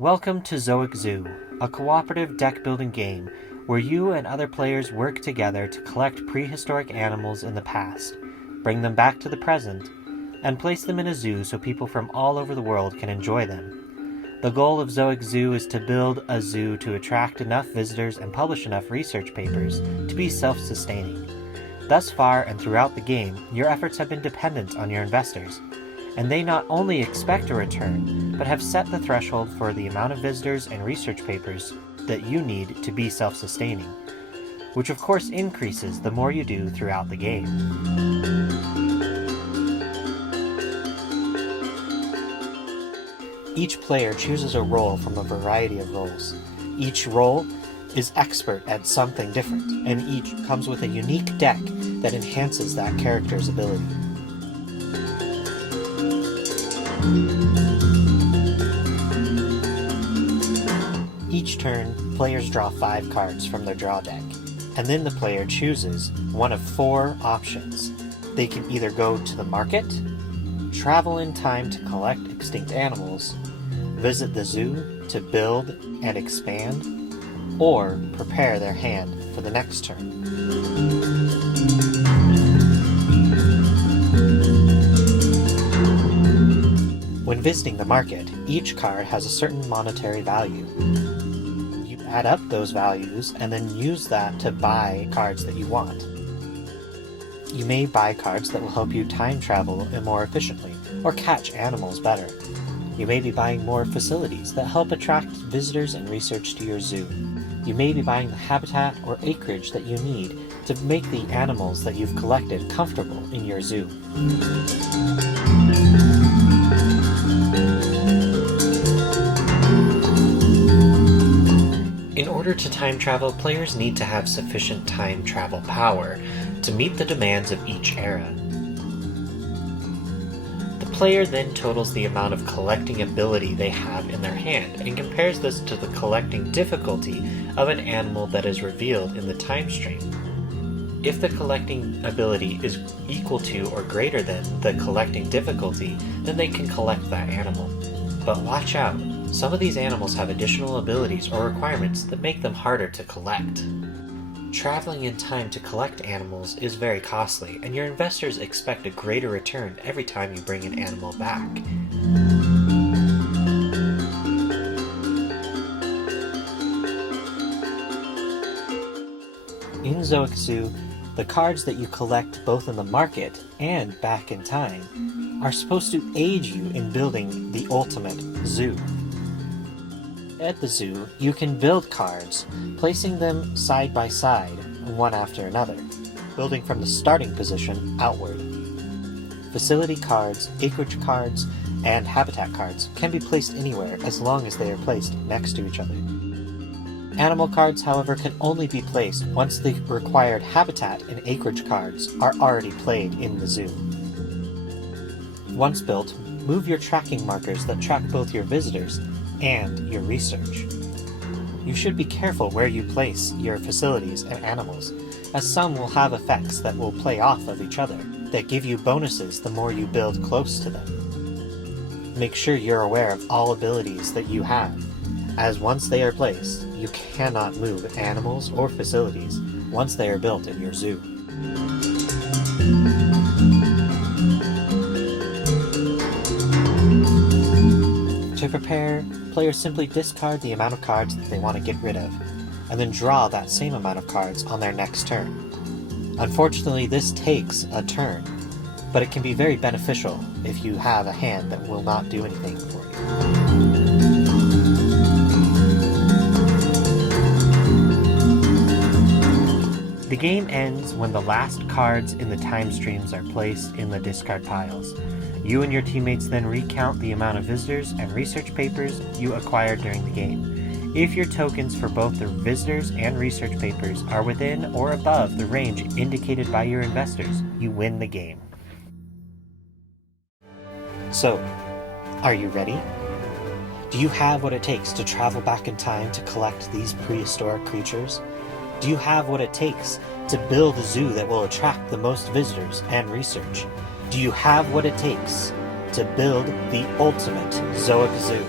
Welcome to Zoic Zoo, a cooperative deck-building game where you and other players work together to collect prehistoric animals in the past, bring them back to the present, and place them in a zoo so people from all over the world can enjoy them. The goal of Zoic Zoo is to build a zoo to attract enough visitors and publish enough research papers to be self-sustaining. Thus far and throughout the game, your efforts have been dependent on your investors, and they not only expect a return, but have set the threshold for the amount of visitors and research papers that you need to be self-sustaining, which of course increases the more you do throughout the game. Each player chooses a role from a variety of roles. Each role is expert at something different, and each comes with a unique deck that enhances that character's ability. Each turn, players draw 5 cards from their draw deck, and then the player chooses one of 4 options. They can either go to the market, travel in time to collect extinct animals, visit the zoo to build and expand, or prepare their hand for the next turn. When visiting the market, each card has a certain monetary value. You add up those values and then use that to buy cards that you want. You may buy cards that will help you time travel more efficiently or catch animals better. You may be buying more facilities that help attract visitors and research to your zoo. You may be buying the habitat or acreage that you need to make the animals that you've collected comfortable in your zoo. In order to time travel, players need to have sufficient time travel power to meet the demands of each era. The player then totals the amount of collecting ability they have in their hand and compares this to the collecting difficulty of an animal that is revealed in the time stream. If the collecting ability is equal to or greater than the collecting difficulty, then they can collect that animal. But watch out! Some of these animals have additional abilities or requirements that make them harder to collect. Traveling in time to collect animals is very costly, and your investors expect a greater return every time you bring an animal back. In Zoic Zoo, the cards that you collect both in the market and back in time are supposed to aid you in building the ultimate zoo. At the zoo, you can build cards, placing them side by side, one after another, building from the starting position outward. Facility cards, acreage cards, and habitat cards can be placed anywhere as long as they are placed next to each other. Animal cards, however, can only be placed once the required habitat and acreage cards are already played in the zoo. Once built, move your tracking markers that track both your visitors and your research. You should be careful where you place your facilities and animals, as some will have effects that will play off of each other, that give you bonuses the more you build close to them. Make sure you're aware of all abilities that you have, as once they are placed, you cannot move animals or facilities once they are built in your zoo. To prepare, players simply discard the amount of cards that they want to get rid of, and then draw that same amount of cards on their next turn. Unfortunately, this takes a turn, but it can be very beneficial if you have a hand that will not do anything for you. The game ends when the last cards in the time streams are placed in the discard piles. You and your teammates then recount the amount of visitors and research papers you acquired during the game. If your tokens for both the visitors and research papers are within or above the range indicated by your investors, you win the game. So, are you ready? Do you have what it takes to travel back in time to collect these prehistoric creatures? Do you have what it takes to build a zoo that will attract the most visitors and research? Do you have what it takes to build the ultimate Zoic Zoo?